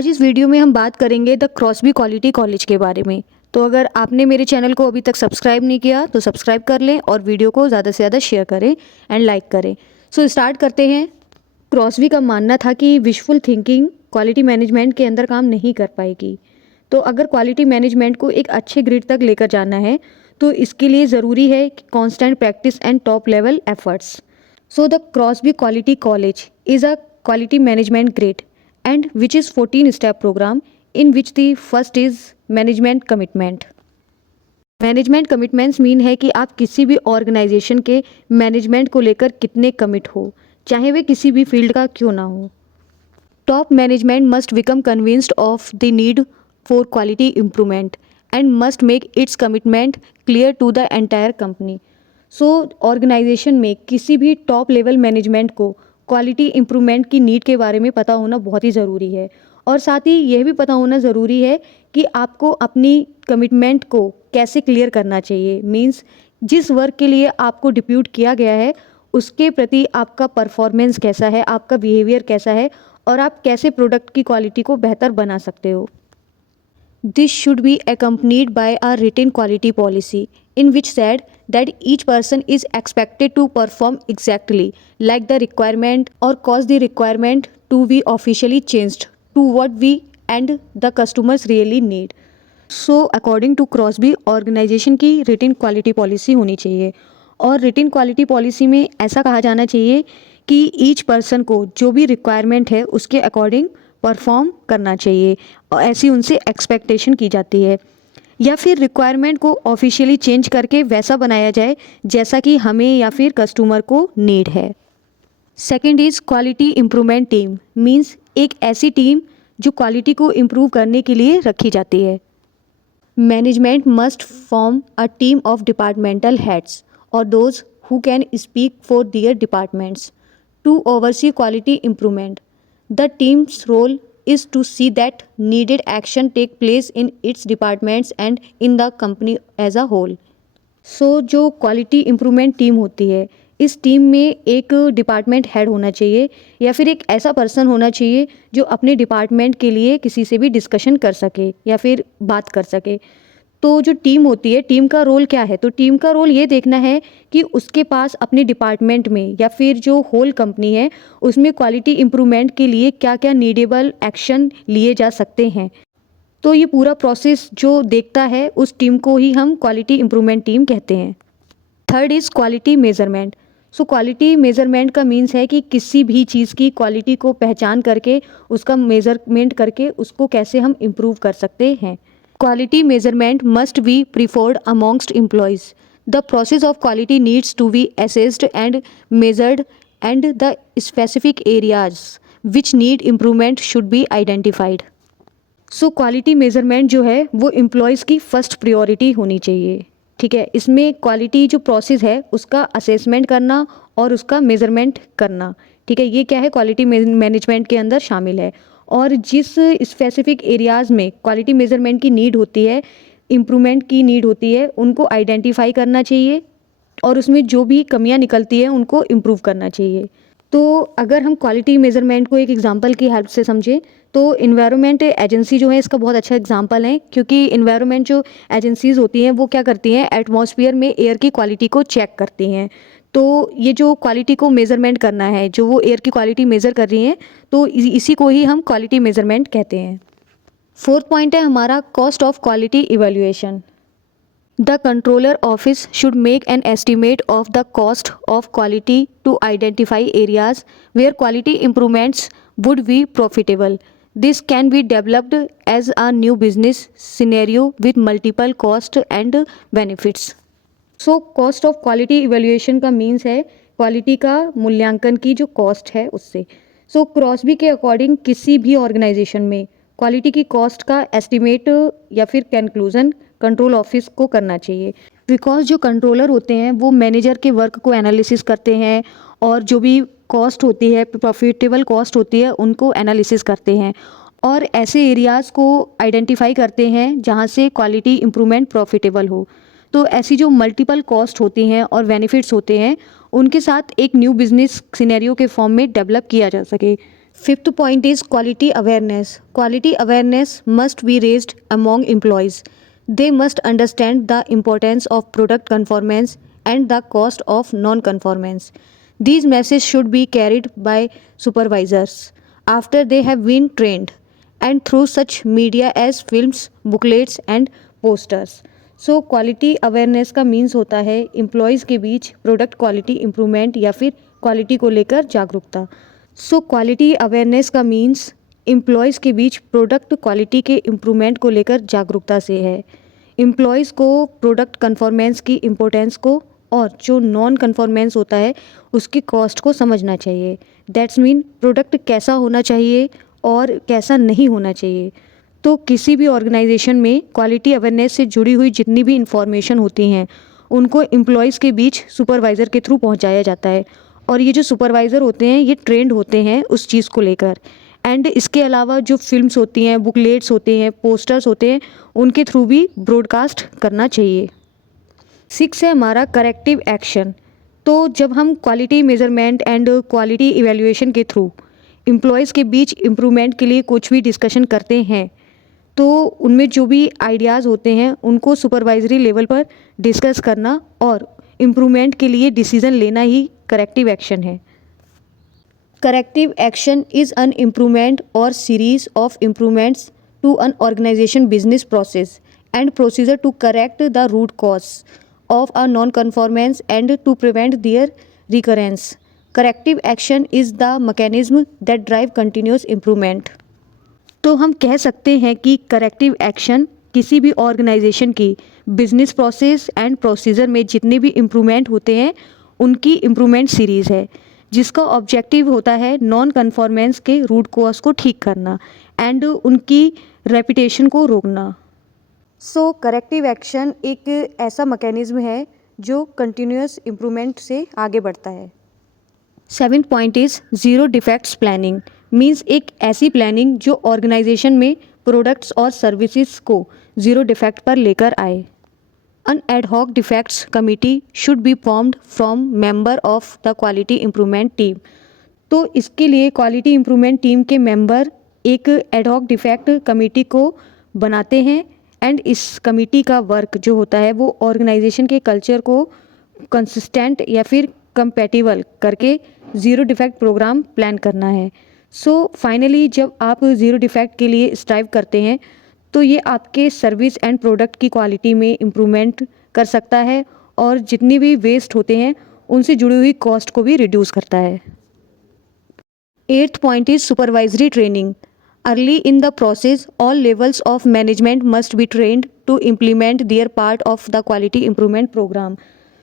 आज इस वीडियो में हम बात करेंगे द क्रॉसबी क्वालिटी कॉलेज के बारे में। तो अगर आपने मेरे चैनल को अभी तक सब्सक्राइब नहीं किया तो सब्सक्राइब कर लें और वीडियो को ज़्यादा से ज़्यादा शेयर करें एंड लाइक करें। सो स्टार्ट करते हैं। क्रॉसबी का मानना था कि विशफुल थिंकिंग क्वालिटी मैनेजमेंट के अंदर काम नहीं कर पाएगी। तो अगर क्वालिटी मैनेजमेंट को एक अच्छे ग्रिड तक लेकर जाना है तो इसके लिए ज़रूरी है constant practice and top level efforts. So the Crosby Quality College is a quality management grade and which is 14-step program in which the first is management commitment. Management commitments mean है कि आप किसी भी organisation के management को लेकर कितने commit हो, चाहे वे किसी भी फील्ड का क्यों ना हो। Top management must become convinced of the need for quality improvement and must make its commitment clear to the entire company. So organisation में किसी भी टॉप लेवल मैनेजमेंट को क्वालिटी इम्प्रूवमेंट की नीड के बारे में पता होना बहुत ही ज़रूरी है और साथ ही यह भी पता होना ज़रूरी है कि आपको अपनी कमिटमेंट को कैसे क्लियर करना चाहिए। मींस जिस वर्क के लिए आपको डिप्यूट किया गया है उसके प्रति आपका परफॉर्मेंस कैसा है, आपका बिहेवियर कैसा है और आप कैसे प्रोडक्ट की क्वालिटी को बेहतर बना सकते हो। This should be accompanied by a written quality policy in which said that each person is expected to perform exactly like the requirement or cause the requirement to be officially changed to what we and the customers really need. So according to Crosby organization की written quality policy होनी चाहिए और written quality policy में ऐसा कहा जाना चाहिए कि each person को जो भी requirement है उसके according परफॉर्म करना चाहिए और ऐसी उनसे एक्सपेक्टेशन की जाती है या फिर रिक्वायरमेंट को ऑफिशियली चेंज करके वैसा बनाया जाए जैसा कि हमें या फिर कस्टमर को नीड है। Second is quality improvement team means एक ऐसी टीम जो क्वालिटी को इम्प्रूव करने के लिए रखी जाती है। Management must form a team of departmental heads और those who can speak for their departments to oversee quality improvement. The team's role is to see that needed action take place in its departments and in the company as a whole. So जो quality improvement team होती है इस team में एक department head होना चाहिए या फिर एक ऐसा पर्सन होना चाहिए जो अपने डिपार्टमेंट के लिए किसी से भी डिस्कशन कर सके या फिर बात कर सके। तो जो टीम होती है टीम का रोल क्या है, तो टीम का रोल ये देखना है कि उसके पास अपने डिपार्टमेंट में या फिर जो होल कंपनी है उसमें क्वालिटी इम्प्रूवमेंट के लिए क्या क्या नीडेबल एक्शन लिए जा सकते हैं। तो ये पूरा प्रोसेस जो देखता है उस टीम को ही हम क्वालिटी इम्प्रूवमेंट टीम कहते हैं। Third is quality measurement. So quality measurement का मीन्स है कि किसी भी चीज़ की क्वालिटी को पहचान करके उसका मेजरमेंट करके उसको कैसे हम इम्प्रूव कर सकते हैं। Quality measurement must be preferred amongst employees. The process of quality needs to be assessed and measured and the specific areas which need improvement should be identified. So quality measurement जो है वो employees की first priority होनी चाहिए। ठीक है, इसमें quality जो प्रोसेस है उसका असेसमेंट करना और उसका मेजरमेंट करना, ठीक है, ये क्या है क्वालिटी मैनेजमेंट के अंदर शामिल है। और जिस स्पेसिफिक एरियाज़ में क्वालिटी मेजरमेंट की नीड होती है, इम्प्रूवमेंट की नीड होती है, उनको आइडेंटिफाई करना चाहिए और उसमें जो भी कमियां निकलती हैं उनको इम्प्रूव करना चाहिए। तो अगर हम क्वालिटी मेजरमेंट को एक एग्जांपल की हेल्प से समझें तो इन्वायरमेंट एजेंसी जो है इसका बहुत अच्छा एग्जांपल है, क्योंकि इन्वायरमेंट जो एजेंसीज़ होती हैं वो क्या करती हैं, एटमॉस्फेयर में एयर की क्वालिटी को चेक करती हैं। तो ये जो क्वालिटी को मेज़रमेंट करना है, जो वो एयर की क्वालिटी मेज़र कर रही हैं, तो इसी को ही हम क्वालिटी मेज़रमेंट कहते हैं। फोर्थ पॉइंट है हमारा cost of quality evaluation. The controller office should make an estimate of the cost of quality to identify areas where quality improvements would be profitable. This can be developed as a new business scenario with multiple costs and benefits. So cost of quality evaluation का means है quality का मूल्यांकन की जो cost है उससे। सो Crosby के according किसी भी ऑर्गेनाइजेशन में क्वालिटी की कॉस्ट का एस्टिमेट या फिर कंक्लूजन कंट्रोल ऑफिस को करना चाहिए, बिकॉज जो कंट्रोलर होते हैं वो मैनेजर के वर्क को एनालिसिस करते हैं और जो भी कॉस्ट होती है, प्रॉफिटेबल कॉस्ट होती है, उनको एनालिसिस करते हैं और ऐसे एरियाज़ को आइडेंटिफाई करते हैं जहाँ से क्वालिटी इम्प्रूवमेंट प्रॉफिटेबल हो। तो ऐसी जो मल्टीपल कॉस्ट होती हैं और बेनिफिट्स होते हैं उनके साथ एक न्यू बिजनेस सिनेरियो के फॉर्म में डेवलप किया जा सके। Fifth point is quality awareness. Quality awareness must be raised among employees. They must understand the importance of product conformance and the cost of non-conformance. These messages should be carried by supervisors after they have been trained and through such media as films, booklets and posters. So quality awareness का means होता है employees के बीच product quality improvement या फिर quality को लेकर जागरूकता. So quality awareness का मीन्स एम्प्लॉयज़ के बीच प्रोडक्ट क्वालिटी के इम्प्रूवमेंट को लेकर जागरूकता से है. एम्प्लॉयज़ को प्रोडक्ट कन्फॉर्मेंस की इम्पोर्टेंस को और जो नॉन कन्फॉर्मेंस होता है उसकी कॉस्ट को समझना चाहिए. दैट्स मीन प्रोडक्ट कैसा होना चाहिए और कैसा नहीं होना चाहिए. तो किसी भी ऑर्गेनाइजेशन में क्वालिटी अवेयरनेस से जुड़ी हुई जितनी भी इंफॉर्मेशन होती हैं उनको एम्प्लॉयज़ के बीच सुपरवाइज़र के थ्रू पहुंचाया जाता है. और ये जो सुपरवाइज़र होते हैं ये ट्रेंड होते हैं उस चीज़ को लेकर. एंड इसके अलावा जो फिल्म्स होती हैं, बुकलेट्स होते हैं, पोस्टर्स होते हैं, उनके थ्रू भी ब्रॉडकास्ट करना चाहिए. 6 है हमारा करेक्टिव एक्शन. तो जब हम quality measurement and quality evaluation के थ्रू एम्प्लॉयज़ के बीच इम्प्रूवमेंट के लिए कुछ भी डिस्कशन करते हैं तो उनमें जो भी आइडियाज़ होते हैं उनको सुपरवाइजरी लेवल पर डिस्कस करना और इम्प्रूवमेंट के लिए डिसीजन लेना ही करेक्टिव एक्शन है. Corrective action is an improvement or series of improvements to an organization business process and procedure to correct the root cause of a non conformance and to prevent their recurrence. Corrective action is the mechanism that drive continuous improvement. तो हम कह सकते हैं कि corrective action किसी भी organisation की business process and procedure में जितने भी इम्प्रूवमेंट होते हैं उनकी इम्प्रूवमेंट सीरीज़ है जिसका ऑब्जेक्टिव होता है नॉन कन्फॉर्मेंस के रूट कॉज को ठीक करना एंड उनकी रेपुटेशन को रोकना. सो करेक्टिव एक्शन एक ऐसा मैकेनिज्म है जो कंटिन्यूस इम्प्रूवमेंट से आगे बढ़ता है. 7th point is zero defects planning. Means एक ऐसी प्लानिंग जो ऑर्गेनाइजेशन में प्रोडक्ट्स और सर्विसेज को ज़ीरो डिफेक्ट पर लेकर आए. An ad hoc defects committee should be formed from member of the quality improvement team. तो इसके लिए क्वालिटी इम्प्रूवमेंट टीम के मेंबर एक एड हॉक डिफेक्ट कमेटी को बनाते हैं एंड इस कमेटी का वर्क जो होता है वो ऑर्गेनाइजेशन के कल्चर को कंसिस्टेंट या फिर कंपैटिबल करके ज़ीरो डिफेक्ट प्रोग्राम प्लान करना है. सो फाइनली जब आप ज़ीरो डिफेक्ट के लिए स्ट्राइव करते हैं तो ये आपके सर्विस एंड प्रोडक्ट की क्वालिटी में इम्प्रूवमेंट कर सकता है और जितनी भी वेस्ट होते हैं उनसे जुड़ी हुई कॉस्ट को भी रिड्यूस करता है. 8th point is supervisory training. Early in the process all levels of management must be trained to implement their part of the quality improvement programme.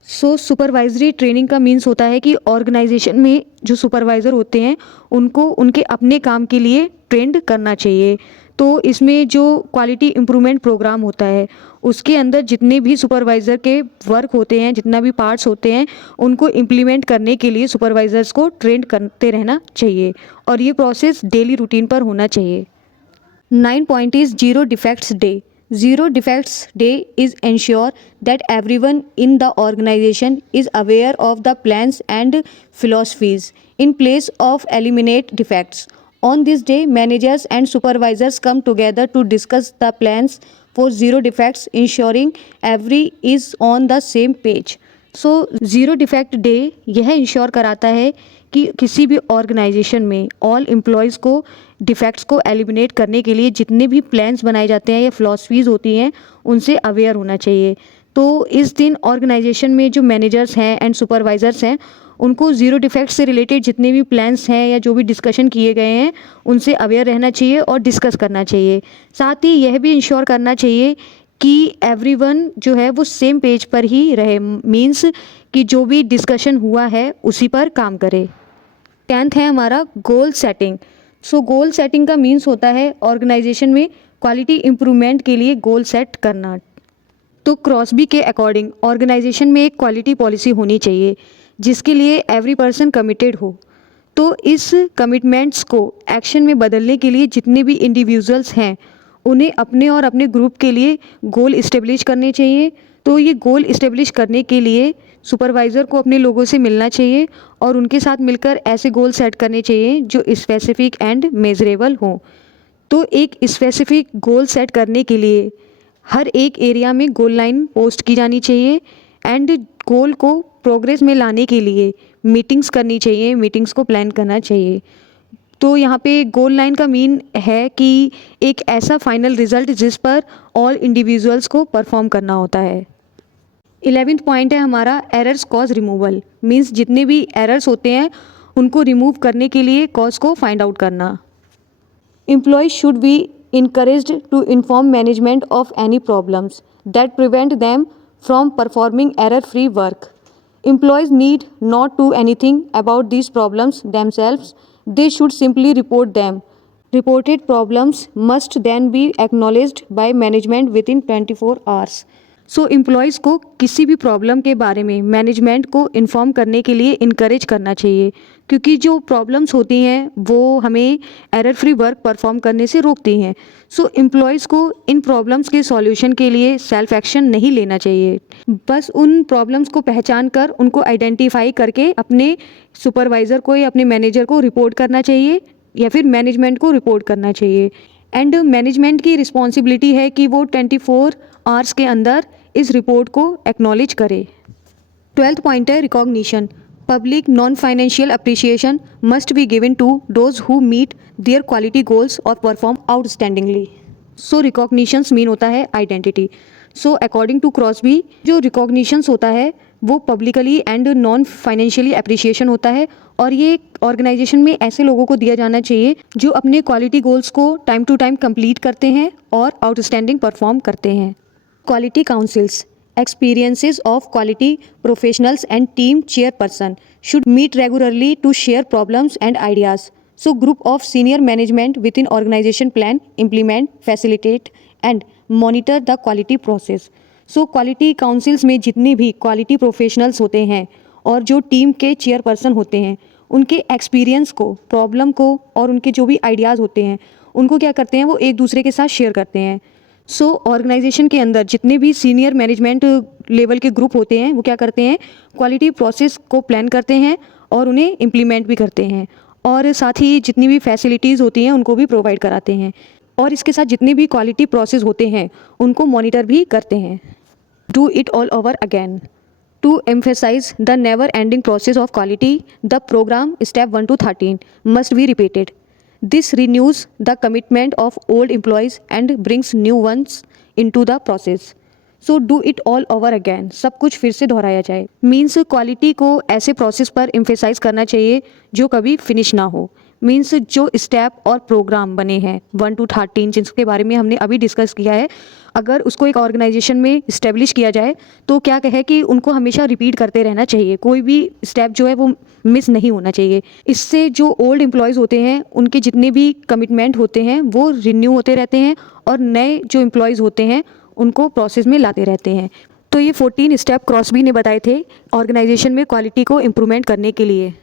So supervisory training का मीन्स होता है कि organisation में जो supervisor होते हैं उनको उनके अपने काम के लिए ट्रेंड करना चाहिए. तो इसमें जो क्वालिटी इम्प्रूवमेंट प्रोग्राम होता है उसके अंदर जितने भी सुपरवाइज़र के वर्क होते हैं, जितना भी पार्ट्स होते हैं, उनको इम्प्लीमेंट करने के लिए सुपरवाइज़र्स को ट्रेंड करते रहना चाहिए और ये प्रोसेस डेली रूटीन पर होना चाहिए. 9 point is zero defects day. Zero Defects Day is ensure that everyone in the organization is aware of the plans and philosophies in place of eliminate defects. On this day, managers and supervisors come together to discuss the plans for zero defects, ensuring every is on the same page. So zero defect day यह ensure कराता है कि किसी भी organisation में all employees को defects को eliminate करने के लिए जितने भी प्लान्स बनाए जाते हैं या फ़िलॉसफीज़ होती हैं उनसे अवेयर होना चाहिए. तो इस दिन ऑर्गेनाइजेशन में जो मैनेजर्स हैं एंड सुपरवाइज़र्स हैं उनको ज़ीरो डिफेक्ट से रिलेटेड जितने भी प्लान्स हैं या जो भी डिस्कशन किए गए हैं उनसे अवेयर रहना चाहिए और डिस्कस करना चाहिए. साथ ही यह भी इंश्योर करना चाहिए कि एवरीवन जो है वो सेम पेज पर ही रहे. मीन्स कि जो भी डिस्कशन हुआ है उसी पर काम करे. 10th है हमारा गोल सेटिंग. सो गोल सेटिंग का मीन्स होता है ऑर्गेनाइजेशन में क्वालिटी इम्प्रूवमेंट के लिए गोल सेट करना. तो क्रॉसबी के अकॉर्डिंग ऑर्गेनाइजेशन में एक क्वालिटी पॉलिसी होनी चाहिए जिसके लिए एवरी पर्सन कमिटेड हो. तो इस कमिटमेंट्स को एक्शन में बदलने के लिए जितने भी इंडिविजुअल्स हैं उन्हें अपने और अपने ग्रुप के लिए गोल इस्टेब्लिश करने चाहिए. तो ये गोल इस्टेब्लिश करने के लिए सुपरवाइज़र को अपने लोगों से मिलना चाहिए और उनके साथ मिलकर ऐसे गोल सेट करने चाहिए जो स्पेसिफिक एंड मेजरेबल हों। तो एक स्पेसिफिक गोल सेट करने के लिए हर एक एरिया में गोल लाइन पोस्ट की जानी चाहिए एंड गोल को प्रोग्रेस में लाने के लिए मीटिंग्स करनी चाहिए, मीटिंग्स को प्लान करना चाहिए। तो यहाँ पे गोल लाइन का मीन है कि एक ऐसा फाइनल रिजल्ट जिस पर ऑल इंडिविजुअल्स को परफॉर्म करना होता है। 11th पॉइंट है हमारा एरर्स कॉज रिमूवल, मीन्स जितने भी एरर्स होते हैं उनको रिमूव करने के लिए कॉज को फाइंड आउट करना। Employees should be encouraged to inform management of any problems that prevent them from performing error-free work. Employees need not do anything about these problems themselves. They should simply report them. Reported problems must then be acknowledged by management within 24 hours. So employees को किसी भी problem के बारे में management को inform करने के लिए इनकरेज करना चाहिए, क्योंकि जो प्रॉब्लम्स होती हैं वो हमें एरर फ्री वर्क परफॉर्म करने से रोकती हैं। सो एम्प्लॉयज़ को इन प्रॉब्लम्स के सॉल्यूशन के लिए सेल्फ एक्शन नहीं लेना चाहिए, बस उन प्रॉब्लम्स को पहचान कर उनको आइडेंटिफाई करके अपने सुपरवाइज़र को या अपने मैनेजर को रिपोर्ट करना चाहिए या फिर मैनेजमेंट को रिपोर्ट करना चाहिए। एंड मैनेजमेंट की रिस्पॉन्सिबिलिटी है कि वो 24 आवर्स के अंदर इस रिपोर्ट को एक्नॉलेज करे। 12th पॉइंट है recognition. Public non financial appreciation must be given to those who meet their quality goals और perform outstandingly. So recognitions mean होता है identity. So according to Crosby जो रिकॉग्निशंस होता है वो publicly and non financially appreciation होता है और ये ऑर्गेनाइजेशन में ऐसे लोगों को दिया जाना चाहिए जो अपने क्वालिटी गोल्स को टाइम टू टाइम कंप्लीट करते हैं और आउटस्टैंडिंग परफॉर्म करते हैं। Quality councils experiences of quality professionals and team chairperson should meet regularly to share problems and ideas. So group of senior management within organization plan, implement, facilitate and monitor the quality process. So quality councils में जितने भी quality professionals होते हैं और जो team के chairperson होते हैं उनके एक्सपीरियंस को, प्रॉब्लम को और उनके जो भी आइडियाज़ होते हैं उनको क्या करते हैं वो एक दूसरे के साथ शेयर करते हैं। सो ऑर्गेनाइजेशन के अंदर जितने भी सीनियर मैनेजमेंट लेवल के ग्रुप होते हैं वो क्या करते हैं, क्वालिटी प्रोसेस को प्लान करते हैं और उन्हें इम्प्लीमेंट भी करते हैं और साथ ही जितनी भी फैसिलिटीज़ होती हैं उनको भी प्रोवाइड कराते हैं और इसके साथ जितने भी क्वालिटी प्रोसेस होते हैं उनको मॉनिटर भी करते हैं। Do it all over again. To emphasise the never ending process of quality, the programme step 1 to 13 must be repeated. This renews the commitment of old employees and brings new ones into the process. So do it all over again. सब कुछ फिर से दोहराया जाए। Means quality को ऐसे process पर emphasise करना चाहिए जो कभी फिनिश ना हो। मीन्स जो स्टेप और प्रोग्राम बने हैं 1 to 13 जिसके बारे में हमने अभी डिस्कस किया है, अगर उसको एक ऑर्गेनाइजेशन में इस्टेब्लिश किया जाए तो क्या कहे कि उनको हमेशा रिपीट करते रहना चाहिए, कोई भी स्टेप जो है वो मिस नहीं होना चाहिए। इससे जो ओल्ड एम्प्लॉयज़ होते हैं उनके जितने भी कमिटमेंट होते हैं वो रिन्यू होते रहते हैं और नए जो एम्प्लॉयज़ होते हैं उनको प्रोसेस में लाते रहते हैं। तो ये 14 स्टेप क्रॉसबी ने बताए थे ऑर्गेनाइजेशन में क्वालिटी को इम्प्रूवमेंट करने के लिए।